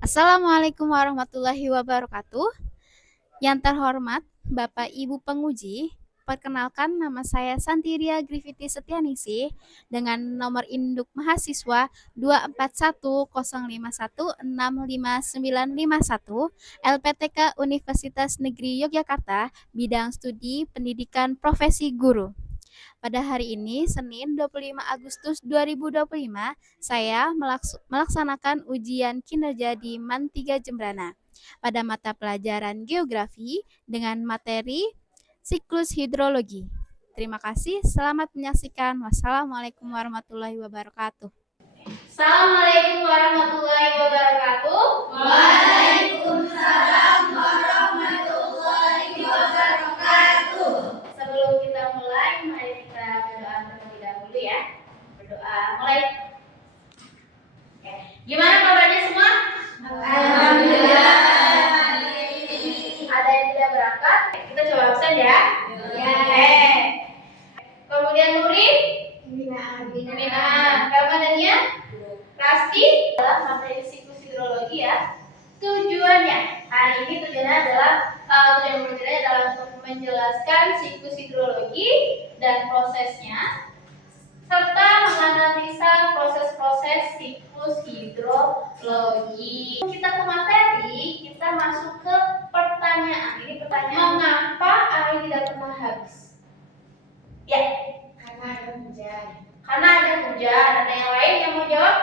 Assalamualaikum warahmatullahi wabarakatuh. Yang terhormat Bapak Ibu penguji, perkenalkan nama saya Santiria Griffiti Setianingsih dengan nomor induk mahasiswa 24105165951 LPTK Universitas Negeri Yogyakarta, bidang studi pendidikan profesi guru. Pada hari ini, Senin 25 Agustus 2025, saya melaksanakan ujian kinerja di MAN 3 Jembrana pada mata pelajaran geografi dengan materi siklus hidrologi. Terima kasih, selamat menyaksikan. Wassalamualaikum warahmatullahi wabarakatuh. Assalamualaikum warahmatullahi wabarakatuh. Waalaikumsalam warahmatullahi wabarakatuh. Sebelum kita mulai, mari kita berdoa terlebih dahulu ya. Berdoa, mulai. Oke. Gimana kabarnya semua? Alhamdulillah. Ada yang tidak berangkat? Kita coba absen ya. Ya. Kemudian Nuri, Mina, Ramadania, Rasti adalah materi siklus hidrologi ya. Tujuannya hari ini tujuan pembelajarannya adalah untuk menjelaskan siklus hidrologi dan prosesnya serta menganalisa proses-proses siklus hidrologi. Kita ke materi, kita masuk ke pertanyaan. Ini pertanyaan, mengapa air tidak pernah habis? Ya, Karena ada hujan. karena ada hujan. Ada yang lain yang mau jawab?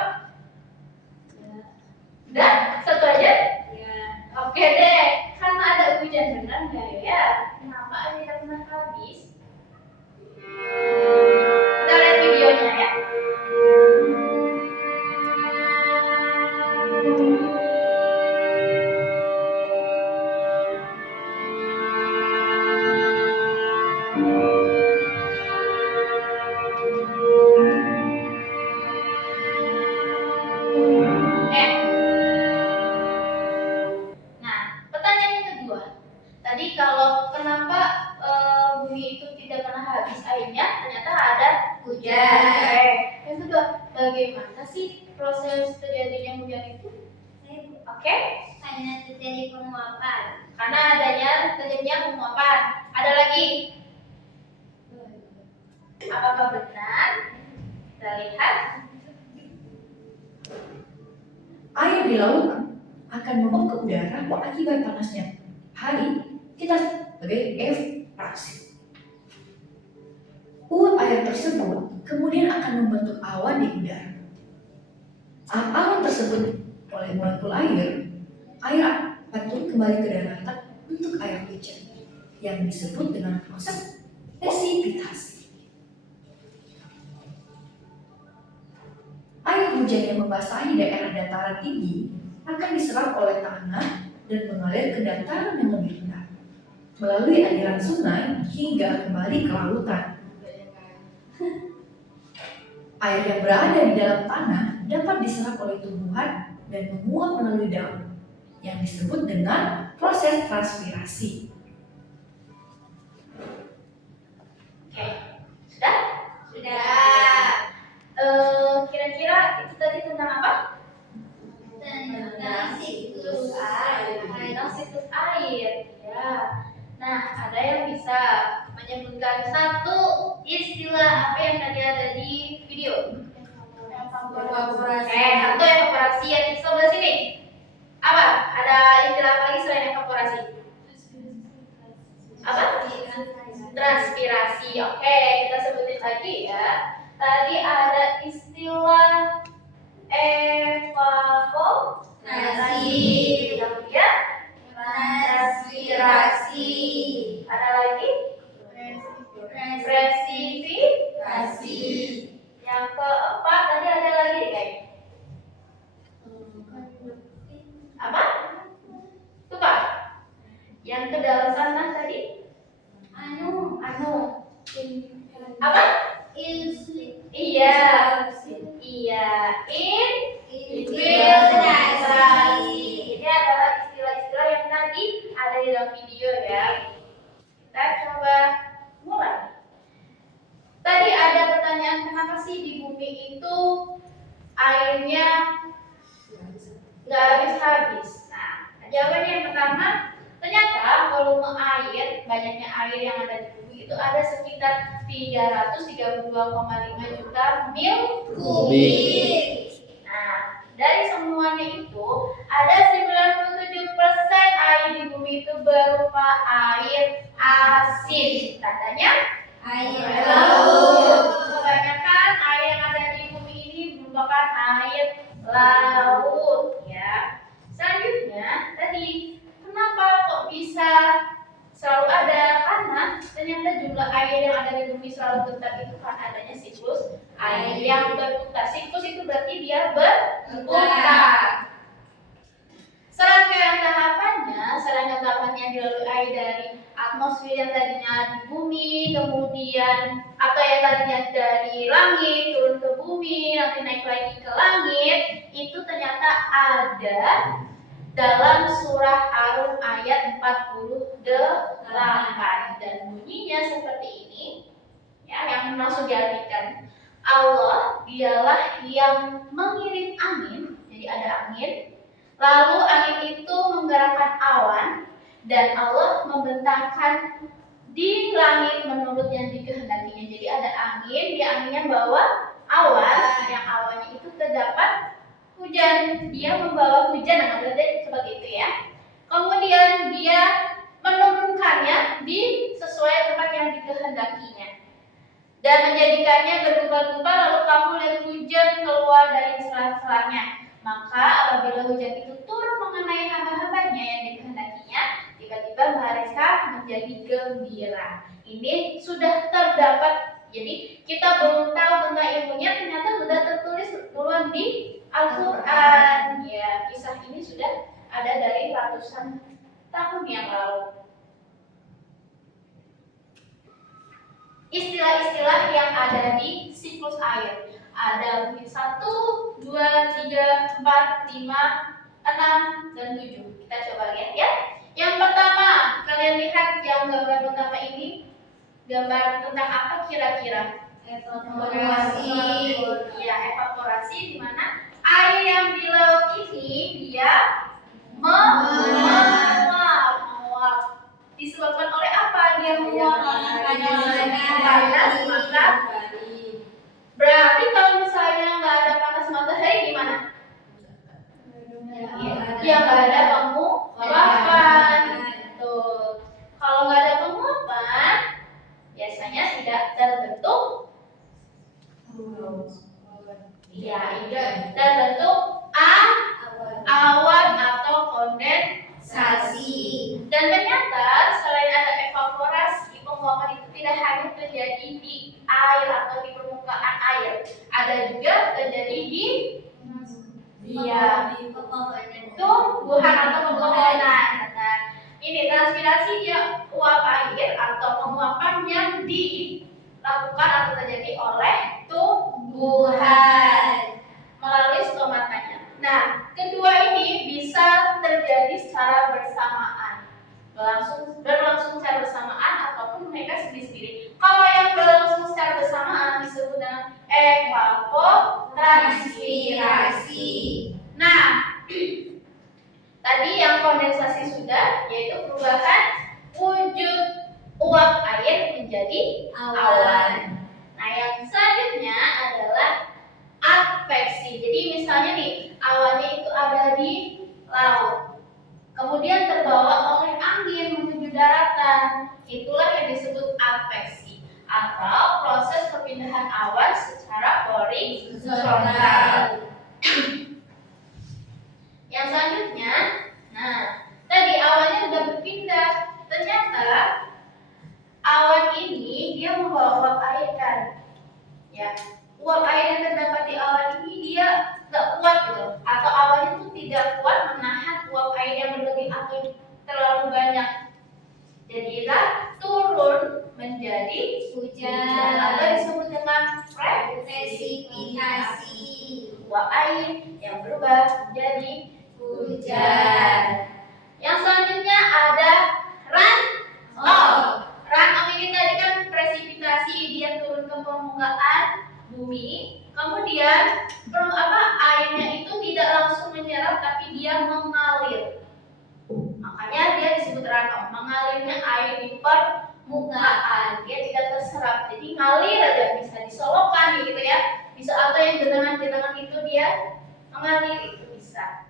Udah? Satu aja? Ya. Oke deh, karena ada hujan, benar nggak ya? Kenapa air tidak pernah habis? Kita lihat videonya ya. Nah, pertanyaan yang kedua. Tadi kalau kenapa bumi itu tidak pernah habis airnya, ternyata ada hujan. Yang kedua, bagaimana sih proses terjadinya hujan itu? Oke, Hanya terjadi penguapan. karena adanya terjadinya penguapan. Ada lagi? Apakah benar? Kita lihat. Air di laut akan membuang ke udara akibat panasnya hari kita sebagai efrasi. Uap air tersebut kemudian akan membentuk awan di udara. Saat awan tersebut oleh molekul air akan turun kembali ke daratan untuk air hujan yang disebut dengan proses presipitasi. Air hujan yang membasahi daerah dataran tinggi akan diserap oleh tanah dan mengalir ke dataran yang lebih rendah melalui aliran sungai hingga kembali ke lautan. Air yang berada di dalam tanah dapat diserap oleh tumbuhan dan menguap melalui daun yang disebut dengan proses transpirasi. Oke, sudah? Sudah. Kira-kira itu tadi tentang apa? Tentang siklus air. Tentang siklus air. Ya. Nah, ada yang bisa menyebutkan satu istilah apa yang tadi ada di video? Evaporasi. Satu evaporasi yang di sebelah sini. Apa? Ada istilah apa lagi selain evaporasi? Apa? Transpirasi. Oke, kita sebutin lagi ya. Tadi ada istilah evaporasi. Kemudian Transpirasi. ada lagi presipitasi. Yang keempat tadi ada lagi kayaknya. Apa? Lupa. Yang ke dalam sana tadi? Anu. Apa? Infiltrasi. Iya. Infiltrasi. Ini adalah istilah-istilah yang tadi ada di dalam video ya. Kita coba mulai. Tadi ada pertanyaan, kenapa sih di bumi itu airnya nggak habis-habis. Nah, jawabannya yang pertama, ternyata volume air, banyaknya air yang ada di bumi itu ada sekitar 332,5 juta mil kubik. Nah, dari semuanya itu ada 97% air di bumi itu berupa air asin. Katanya Air laut. Kebanyakan air yang ada di bumi ini merupakan air laut, ya. Selanjutnya tadi, kenapa kok bisa selalu ada? Karena ternyata jumlah air yang ada di bumi selalu tetap itu karena adanya siklus air yang berputar. Siklus itu berarti dia berputar. Serangkaian tahapannya dilalui air dari atmosfer yang tadinya di bumi, kemudian atau yang tadinya dari langit turun ke bumi, nanti naik lagi ke langit, itu ternyata ada dalam surah Ar-Rum ayat 48 dan bunyinya seperti ini, ya, yang langsung diartikan, Allah dialah yang mengirim angin, jadi ada angin. Lalu angin itu menggerakkan awan dan Allah membentangkan di langit menurut yang dikehendakinya. Jadi ada angin, di anginnya bawa awan, yang awannya itu terdapat hujan. Dia membawa hujan, nah berarti seperti itu ya. Kemudian dia menurunkannya di sesuai tempat yang dikehendakinya dan menjadikannya bergumpal-gumpal, lalu kamu lihat hujan keluar dari sela-selanya. Maka apabila hujan itu turun mengenai hamba-hambanya yang dikehendakinya, tiba-tiba mereka menjadi gembira. Ini sudah terdapat, jadi kita belum tahu tentang ilmunya, ternyata sudah tertulis duluan di Al-Quran. Ya, kisah ini sudah ada dari ratusan tahun yang lalu. Istilah-istilah yang ada di siklus air. Ada mungkin 1, 2, 3, 4, 5, 6, dan 7. Kita coba lihat ya. Yang pertama, kalian lihat yang gambar pertama ini. Gambar tentang apa kira-kira? evaporasi. Ya, evaporasi, di mana air yang di laut ini dia menguap. Disebabkan oleh apa dia menguap? Panas, maka berarti kalau misalnya nggak ada panas matahari gimana? Ya nggak ada penguapan. Tuh. Kalau nggak ada penguapan, biasanya tidak terbentuk. Ya, terbentuk awan atau kondensasi. Dan ternyata selain ada evaporasi, penguapan itu tidak hanya terjadi di air atau di permukaan air, ada juga terjadi di tumbuhan atau pepohonan. Nah, ini transpirasi dia uap air atau penguapan yang dilakukan atau terjadi oleh tumbuhan melalui stomatanya. Nah, kedua ini bisa terjadi secara bersamaan, berlangsung secara bersamaan ataupun mereka sendiri-sendiri. Kalau yang berlangsung secara bersamaan disebut dengan evapotranspirasi. Nah, tadi yang kondensasi sudah, yaitu perubahan wujud uap air menjadi awan. Nah, yang selanjutnya adalah adveksi. Jadi misalnya nih, awannya itu ada di laut, kemudian terbawa oleh angin menuju daratan. Itulah yang disebut adveksi atau proses perpindahan awan secara horizontal. Yang selanjutnya, nah tadi awannya sudah berpindah. Ternyata awan ini dia membawa uap air kan, ya. Uap air yang terdapat di awan ini dia nggak kuat gitu, atau awannya itu tidak kuat menahan uap air yang berlebih atau terlalu banyak. Jadilah turun menjadi hujan atau disebut dengan presipitasi. Uap air yang berubah menjadi hujan. Yang selanjutnya ada runoff. Runoff ini tadi kan presipitasi, dia turun ke permukaan bumi, kemudian airnya itu tidak langsung menyerap tapi dia permukaan, dia tidak terserap, jadi ngalir aja, bisa disolokan gitu ya, bisa atau yang genangan-genangan itu dia mengalir, itu bisa.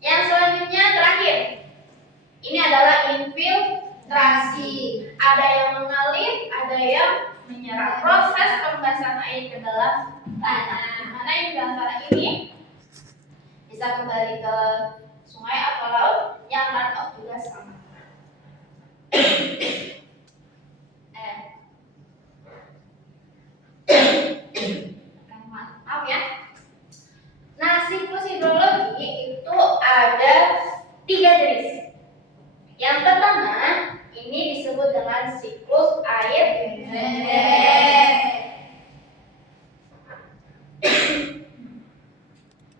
Yang selanjutnya terakhir, ini adalah infiltrasi. Ada yang mengalir, ada yang menyerap. Proses pembasahan air ke dalam tanah. Mana yang di antara ini bisa kembali ke sungai atau laut, yang runoff juga sama. Maaf ya. Nah, siklus hidrologi itu ada 3 jenis. Yang pertama, ini disebut dengan siklus air pendek.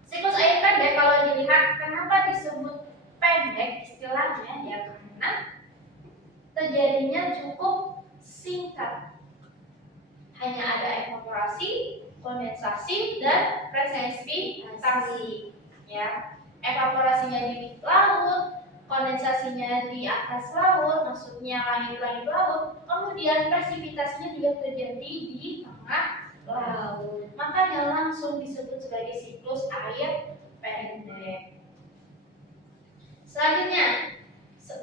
Siklus air pendek kalau dilihat, kenapa disebut pendek istilahnya? Ya karena terjadinya cukup singkat. Hanya ada evaporasi, kondensasi, dan presipitasi. Ya, evaporasinya di laut, kondensasinya di atas laut, maksudnya langit-langit laut. Kemudian presipitasinya juga terjadi di tengah laut. Makanya langsung disebut sebagai siklus air pendek. Selanjutnya,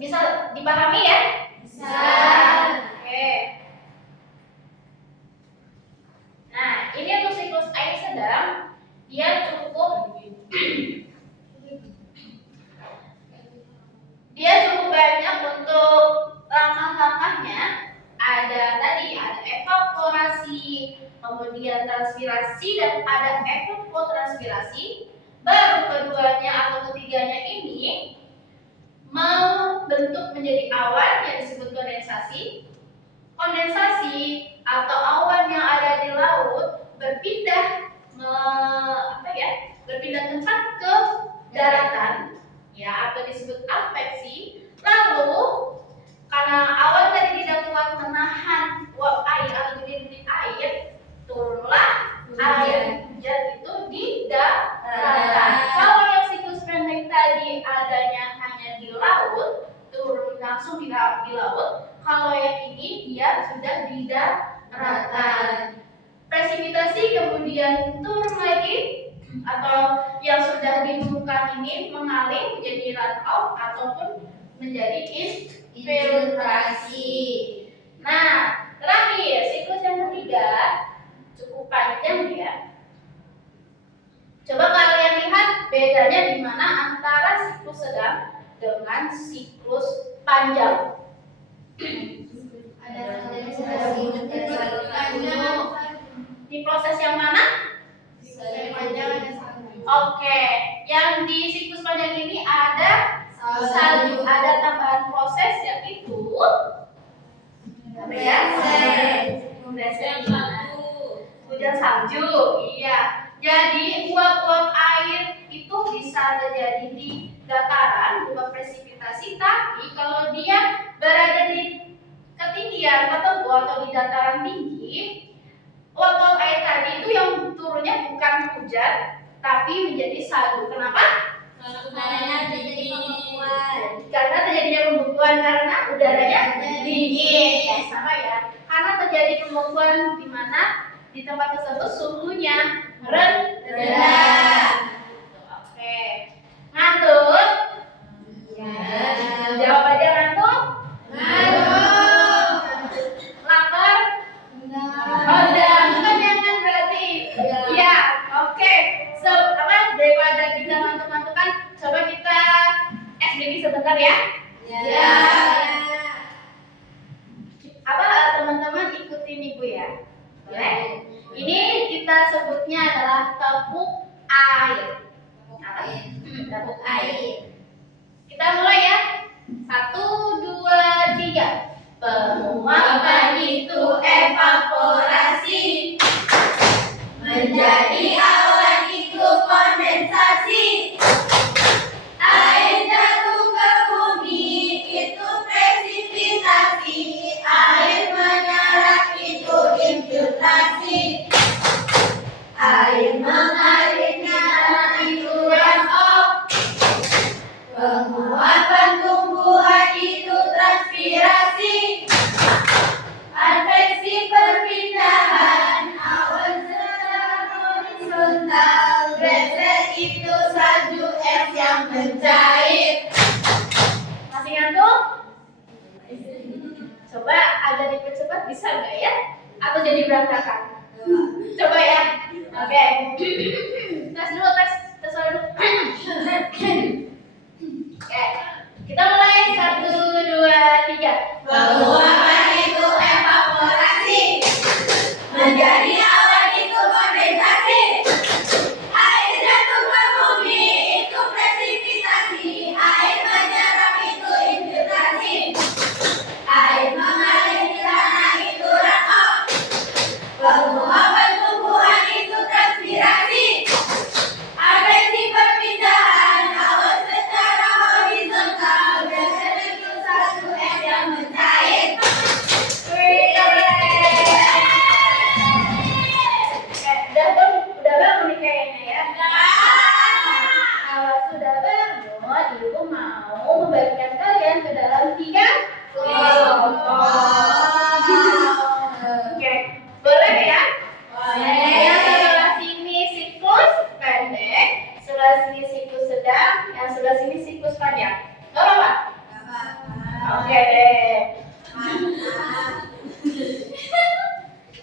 bisa dipahami ya? Bisa. Oke. Nah, ini untuk siklus air sedang, dia cukup banyak untuk langkah-langkahnya. Ada tadi, ada evaporasi, kemudian transpirasi, dan ada evapotranspirasi. Baru keduanya atau ketiganya ini membentuk menjadi awan yang disebut kondensasi. Kondensasi atau awan yang ada di laut berpindah berpindah tempat ke daratan, ya, atau disebut adveksi. Lalu karena awan tadi tidak kuat menahan uap air atau debit air, turunlah air hujan itu di daratan. Kalau yang siklus pendek tadi adanya hanya di laut, turun langsung di laut. Kalau yang ini dia sudah di daratan. Presipitasi kemudian turun lagi, atau yang sudah di permukaan ini mengalir menjadi runoff ataupun menjadi infiltrasi. Nah, terakhir siklus yang ketiga cukup panjang ya. Coba kalian lihat bedanya di mana antara siklus sedang dengan siklus panjang. Ada kondensasi, Di proses yang mana? Oke, yang di siklus panjang ini ada salju, ada tambahan proses yaitu hujan salju. Iya. Jadi uap-uap air itu bisa terjadi di dataran berupa presipitasi, tapi kalau dia berada di ketinggian tertentu atau di dataran tinggi, uap-uap air tadi itu yang turunnya bukan hujan, tapi menjadi salju. Kenapa? Karena terjadi pembekuan. Karena terjadinya pembekuan karena udaranya dingin. Ya, sama ya. Karena terjadi pembekuan di mana di tempat tersebut suhunya rendah. Oke. Ngantuk? Ya. Jawab aja ngantuk. Lapar? Oh, bukan jangan berarti. Iya, oke. Daripada kita ngantuk-ngantukan, coba kita SBB sebentar ya. Ya. Apa teman-teman ikutin ibu ya? Boleh? Ini kita sebutnya adalah tepuk air. Tepuk air. Kita mulai ya. 1, 2, 3. Penguapan itu evaporasi, menjadi awan itu kondensasi. Air jatuh ke bumi itu presipitasi. Air menyerap itu infiltrasi. Air mengalirnya itu runoff. Penguapan berantakan. Coba ya. Oke. Tes dulu, tes dulu. Oke. Kita mulai 1, 2, 3. Penguapan itu evaporasi, menjadi awan itu kondensasi, air jatuh ke bumi itu presipitasi, air menyerap itu infiltrasi, air mengalir di tanah itu runoff, penguapan tumbuhan itu transpirasi, agresi perpindahan awan secara horizontal dan itu satu es yang mencair. Udah bangun nih kayaknya ya. Kalau sudah bangun, ibu mau membagikan kalian ke dalam 3 kelompok. Oke, boleh ya? Yang sebelah sini siklus pendek, sebelah sini siklus sedang, yang sebelah sini siklus panjang. Gak apa-apa? Oke deh.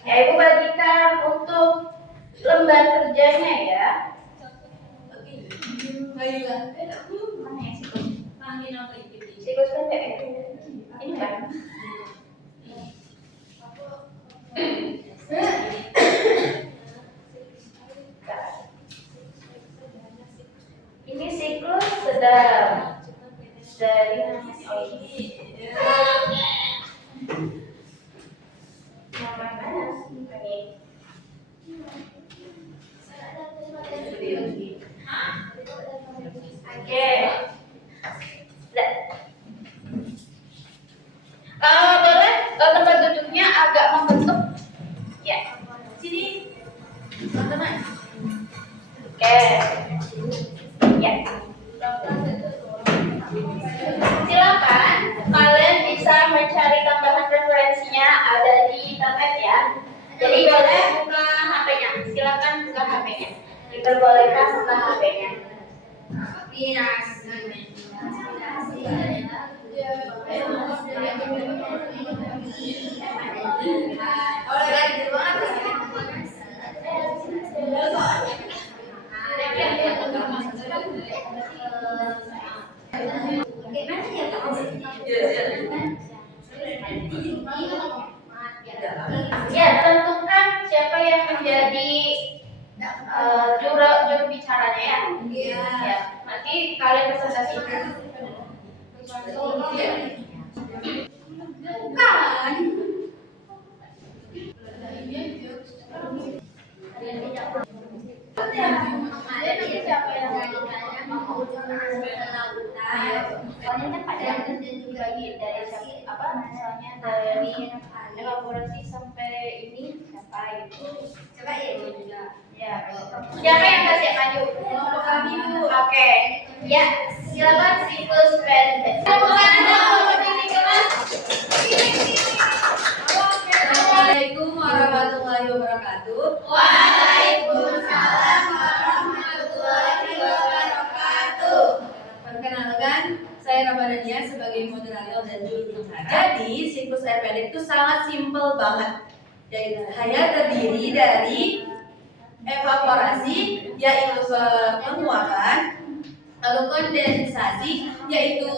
Ya, ibu bagikan untuk lembar kerjanya ya. Mana ya siklus? Siklus pendek ya? Ini kan? Ini siklus sedang. Dari Oke. Boleh tempat duduknya agak membentuk. Ya. Sini. Teman-teman. Oke. Ya. Silakan kalian bisa mencari tambahan referensinya ada di internet ya. Jadi boleh buka HP-nya. Silakan buka HP-nya. Diperbolehkan buka HP-nya. Ya, tentukan siapa yang menjadi juru bicaranya ya. Ya, nanti kalian presentasikan. Soalnya kan pada dibagi dari apa misalnya dari elaborasi sampai ini siapa itu. Coba ya juga. Ya. Siapa yang nggak siap maju? Kami Bu. Oke. Ya, silakan siklus pendek. Assalamualaikum warahmatullahi wabarakatuh. Waalaikumsalam warahmatullahi wabarakatuh. Perkenalkan, saya Ramadhania sebagai moderator dan juru bicara. Jadi, siklus air pendek itu sangat simpel banget. Hanya terdiri dari evaporasi, yaitu penguapan, lalu kondensasi, yaitu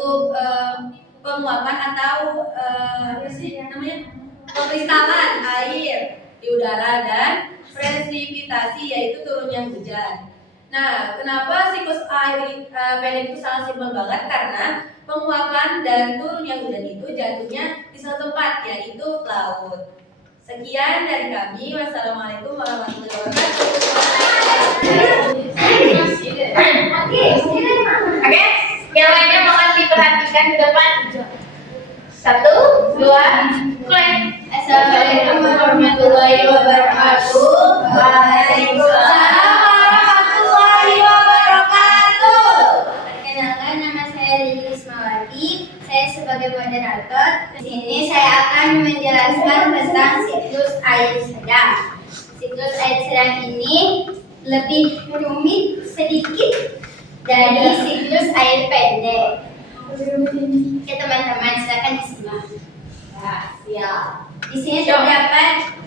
penguapan atau apa sih namanya? Pengkristalan air di udara, dan presipitasi yaitu turunnya hujan. Nah, kenapa siklus air pendek itu sangat simpel banget? Karena penguapan dan turunnya hujan itu jatuhnya di satu tempat, yaitu laut. Sekian dari kami. Wassalamualaikum warahmatullahi wabarakatuh. Oke, yang lainnya mohon diperhatikan ke depan. 1, 2, mulai. Assalamualaikum warahmatullahi wabarakatuh. Waalaikumsalam warahmatullahi wabarakatuh. Perkenalkan, nama saya Lili Ismawati. Saya sebagai moderator. Di sini saya akan menjelaskan tentang siklus air sedang. Siklus air sedang ini lebih rumit sedikit dari siklus air pendek. Oke teman-teman, silakan disimak. Ya, siap. Di sini terdapat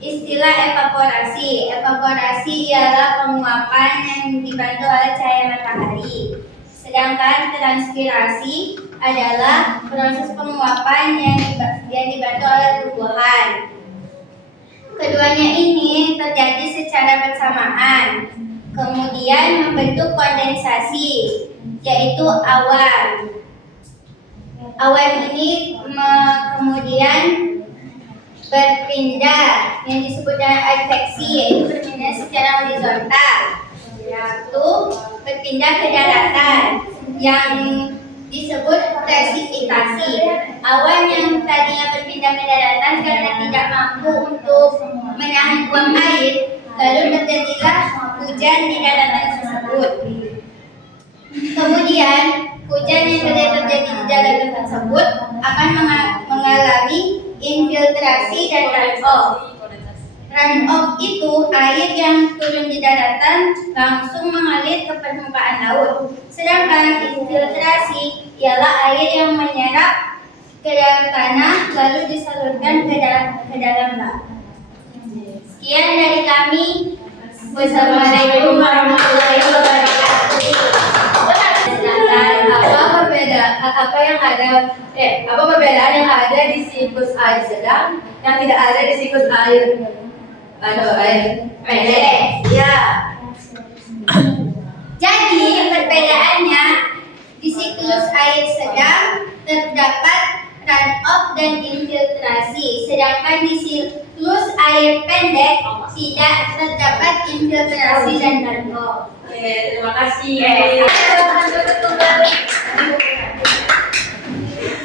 Istilah evaporasi. Evaporasi ialah penguapan yang dibantu oleh cahaya matahari. Sedangkan transpirasi adalah proses penguapan yang dibantu oleh tumbuhan. Keduanya ini terjadi secara bersamaan, kemudian membentuk kondensasi, yaitu awan. Awan ini kemudian berpindah yang disebut dengan adveksi, yaitu berpindah secara horizontal, yaitu berpindah ke daratan yang disebut presipitasi. Awan yang tadinya berpindah ke daratan karena tidak mampu untuk menahan uap air, lalu terjadilah hujan di daratan tersebut. Kemudian hujan yang terjadi di daratan tersebut akan mengalami infiltrasi dan runoff. Runoff itu air yang turun di daratan langsung mengalir ke permukaan laut. Sedangkan infiltrasi ialah air yang menyerap ke dalam tanah lalu disalurkan ke dalam laut. Sekian dari kami. Wassalamualaikum warahmatullahi wabarakatuh. Apa perbedaan yang ada di siklus air sedang yang tidak ada di siklus air pendek? Ya. Jadi perbedaannya di siklus air sedang terdapat runoff dan infiltrasi, sedangkan di siklus air pendek tidak terdapat infiltrasi dan runoff. Oke, terima kasih.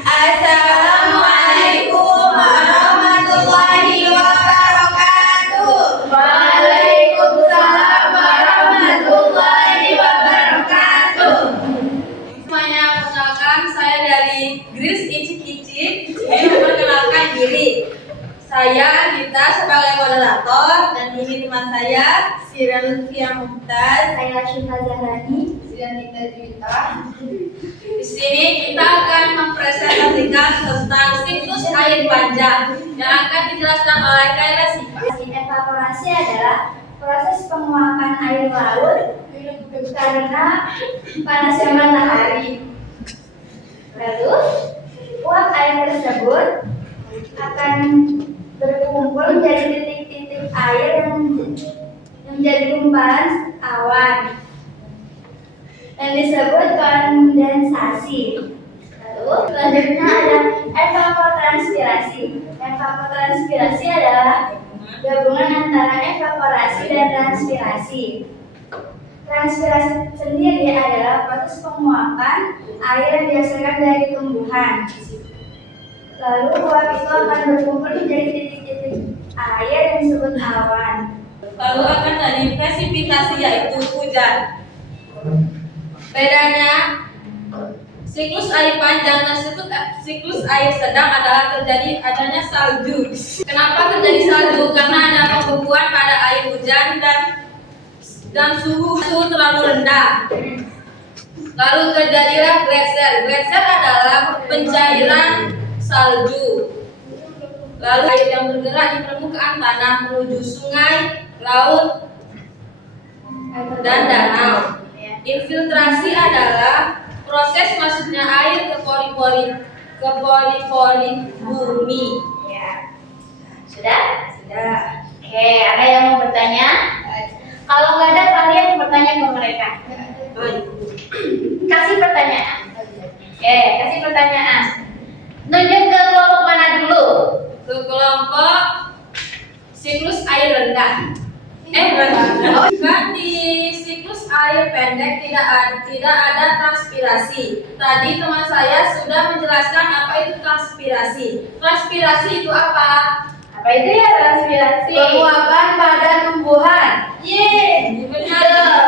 Assalamualaikum warahmatullahi wabarakatuh. Waalaikumsalam warahmatullahi wabarakatuh. Semuanya, perkenalkan saya dari Gris Icik-Icik. Ingin memperkenalkan diri. Saya Gita sebagai moderator dan ini teman saya Sira Lutfia Mumtaz. Saya Syifa Zahrani. Sianita Juwita. Di sini kita akan mempresentasikan tentang siklus air panjang yang akan dijelaskan oleh Kaira Siva. Evaporasi adalah proses penguapan air laut karena panasnya matahari. Lalu uap air tersebut akan berkumpul menjadi titik-titik air yang menjadi gumpalan awan yang disebut kondensasi. Lalu selanjutnya ada evapotranspirasi. Evapotranspirasi adalah gabungan antara evaporasi dan transpirasi. Transpirasi sendiri adalah proses penguapan air yang dihasilkan dari tumbuhan. Lalu uap itu akan berkumpul menjadi titik-titik air yang disebut awan. Lalu akan jadi presipitasi, yaitu hujan. Bedanya siklus air panjang dan siklus air sedang adalah terjadi adanya salju. Kenapa terjadi salju? Karena ada pembekuan pada air hujan dan suhu terlalu rendah. Lalu terjadilah gletser. Gletser adalah pencairan salju. Lalu air yang bergerak di permukaan tanah menuju sungai, laut, dan danau. Infiltrasi adalah proses masuknya air ke pori-pori bumi. Ya. Sudah? Sudah. Oke, ada yang mau bertanya? Kalau nggak ada, kalian bertanya ke mereka. Kasih pertanyaan. Oke, kasih pertanyaan. Nunjuk ke kelompok mana dulu? Ke kelompok siklus air rendah. Kan di siklus air pendek tidak ada transpirasi. Tadi teman saya sudah menjelaskan apa itu transpirasi. Transpirasi itu apa? Apa itu ya transpirasi? Penguapan pada tumbuhan. Yeay, Benar.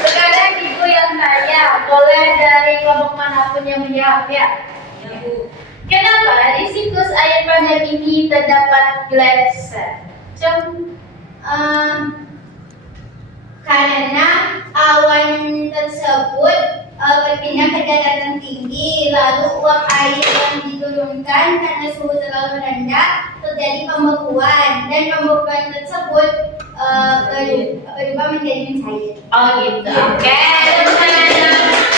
Sekarang ibu yang tanya, boleh dari kelompok manapun yang menjawab ya. Ya, Bu. Kenapa di siklus air panjang ini terdapat gletser? Karena awan tersebut berpindah ke daratan tinggi, lalu uap air yang diturunkan karena suhu terlalu rendah terjadi pembekuan, dan pembekuan tersebut berubah menjadi mencair. Oh gitu. Oke.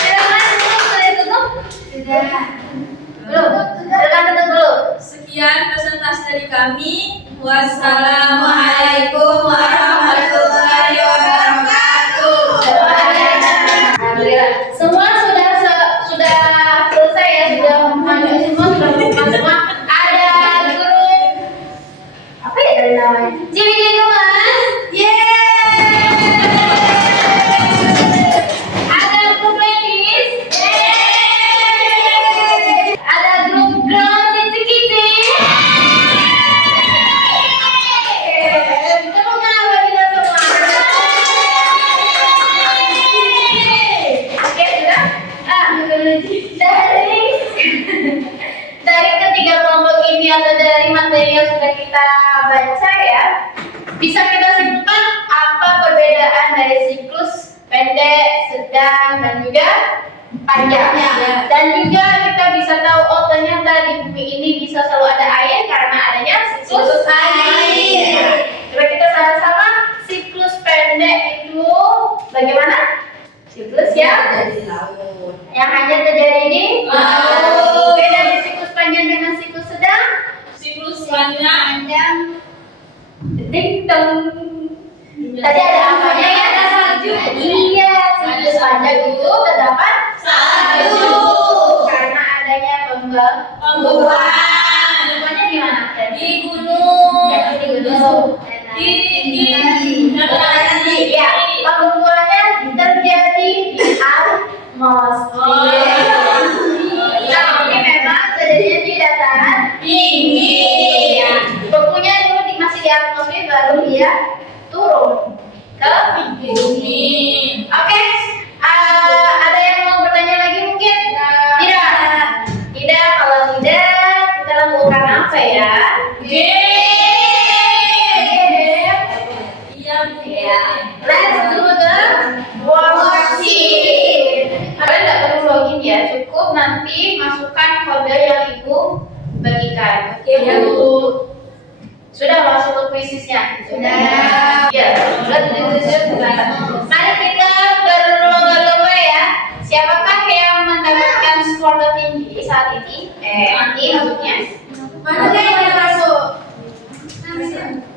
Silakan sudah tutup. Sudah. Belum. Silakan tutup dulu. Sekian presentasi dari kami. Wassalamualaikum warahmatullahi wabarakatuh. Alhamdulillah. Semua sudah selesai ya, sudah maju semua, sudah buka semua. Ada grup apa ya dari namanya? Ciri-ciri kelas. Ada grup ladies. Ada grup girls kicik-kicik. Tepuk tangan buat kita semua. Oke, sudah? Dari ketiga kelompok ini atau dari materi yang sudah kita baca ya, bisa kita simpulkan apa perbedaan dari siklus pendek, sedang, dan juga panjang. Ya. Dan juga kita bisa tahu, oh ternyata di bumi ini bisa selalu ada air karena adanya siklus air. Coba kita sama-sama, siklus pendek itu bagaimana? Siklus yang hanya terjadi di laut. Beda dari siklus panjang dengan siklus sedang. Siklus panjang. Ding dong. Tadi ada apanya ya? Ada salju. Iya, siklus panjang itu terdapat Salju. karena adanya pembuatan. Pembuatannya di mana? Di gunung. Ya, di gunung. Ya, pembuatannya terjadi di atmosfer. Tapi memang terjadinya di dataran tinggi. Ya, bekunya dulu masih di atmosfer, baru dia turun ke bumi. Oke, ada yang mau bertanya lagi mungkin? Tidak. Tidak. Kalau tidak, kita lakukan apa ya? Let's do the worksheet. Kalian nggak perlu login ya, cukup nanti masukkan kode yang ibu bagikan. Oke, Bu. Sudah masuk ke kuisisnya? Sudah. Ya, mari kita berlomba-lomba ya. Siapakah yang mendapatkan skor tertinggi saat ini? Nanti maksudnya. Mana yang masuk?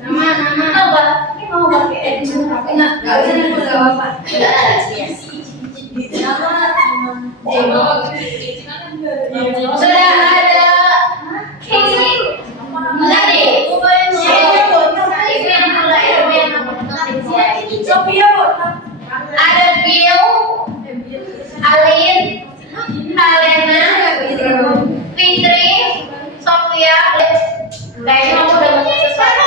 Nama. Ini mau pakai. Nggak usah jawab apa. Sudah ada ya. Sudah ada Casey. Tadi. Ibu yang mulai, ibu yang mulai. Sophia botak. Ada Bill, Alin, Helena, Fitri, Sophia. Kayaknya kamu udah punya sesuatu.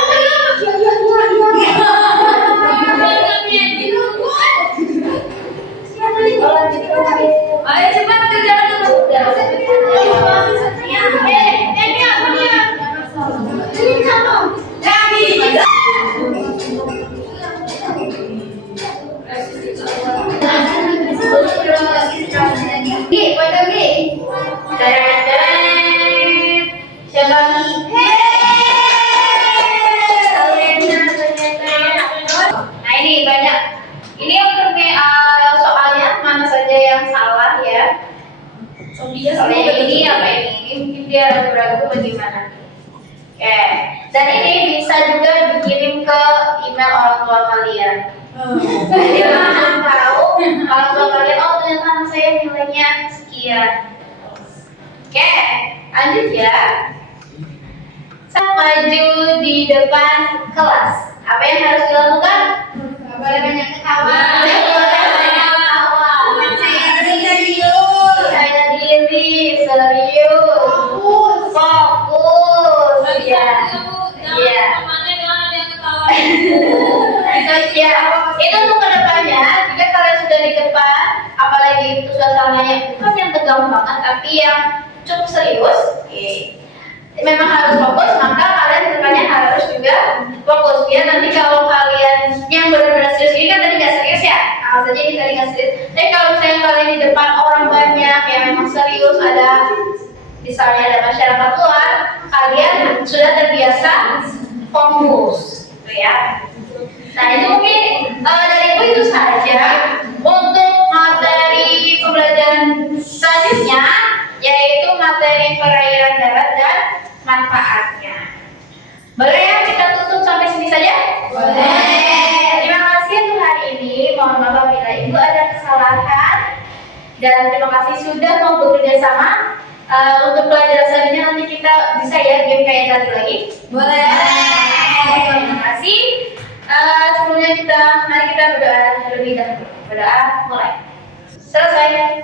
Ayo cepat kerjakan tuh. Nah ini banyak. Ini untuk soalnya mana saja yang salah ya. Soalnya ini apa ini? Ini mungkin dia ragu-ragu bagaimana. Oke. Dan ini bisa juga dikirim ke email orang tua kalian. Jadi kalian tahu orang tua kalian, oh ternyata anak saya nilainya sekian. Oke, lanjut ya. Saya maju di depan kelas. Apa yang harus dilakukan? Boleh banyak ketawa. Saya diri, serius, fokus, ya. Iya. Ya, itu untuk kedepannya. Jika kalian sudah di depan, apalagi itu suasananya bukan yang tegang banget, tapi yang cukup serius, memang harus fokus. Maka kalian kedepannya harus juga fokus. Biar nanti kalau kalian yang benar-benar serius ini kan tadi nggak serius ya, Anggap saja ini tadi nggak serius. Tapi kalau misalnya kalian di depan orang banyak yang memang serius, ada misalnya ada masyarakat luar, kalian sudah terbiasa fokus, gitu ya. Nah itu mungkin dari ibu itu saja. Untuk materi pembelajaran selanjutnya yaitu materi perairan darat dan manfaatnya. Boleh ya kita tutup sampai sini saja? Boleh. Terima kasih untuk hari ini. Mohon maaf apabila ibu ada kesalahan dan terima kasih sudah mau bekerja sama. Untuk pelajaran selanjutnya nanti kita bisa ya game kayak tadi lagi. Boleh. Terima kasih. Sebelumnya mari kita berdoa terlebih dahulu. Berdoa mulai. Selesai.